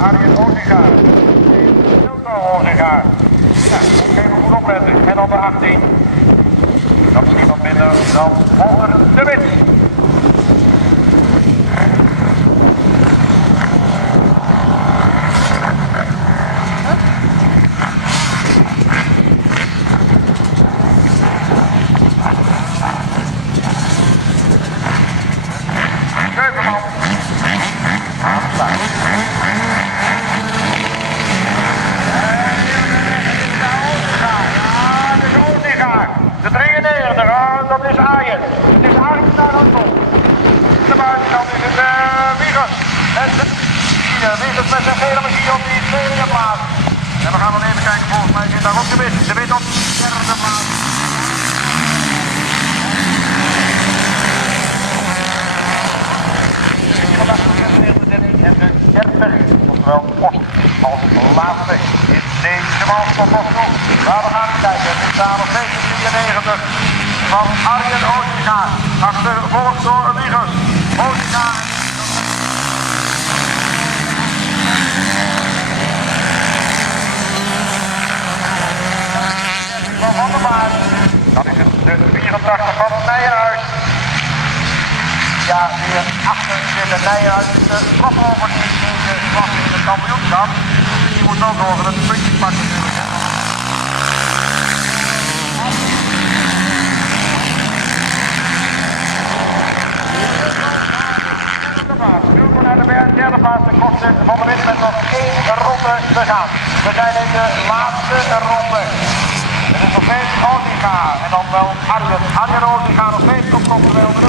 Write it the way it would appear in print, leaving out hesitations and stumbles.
Arjen Ozinga. Hilco Ozinga. Ja, moet even goed opletten. En dan de 18. Dat is iemand minder dan Holger de Wit. Keukenman. Aanstaan. De 93, dat is Arjen. Het is Arjen naar Anton. De buitenkant is het Wiegers. Wiegers met zijn gele machine op die tweede plaats. En we gaan dan even kijken, volgens mij zit daar ook de Wit. De Wit op de derde plaats. En de 30, oftewel Post, als laatste is deze man tot nog toe. Maar we gaan kijken, het is daar nog steeds 93 van Arjen Ozinga. Achtervolgd door Wiegers. Ozinga. Van der Baard. Dan is het de 84 van Nijenhuis. Ja, weer achter zit de Nijenhuis. De koploper die in de klas in het kampioenschap. Die moet ook nog een puntje pakken natuurlijk. Nu naar de derde plaats, de kosten van de Wit met nog 1 ronde te gaan. We zijn in de laatste ronde. Het is nog steeds Ozinga en dan wel Arjen. Arjen Ozinga nog steeds op kop, terwijl de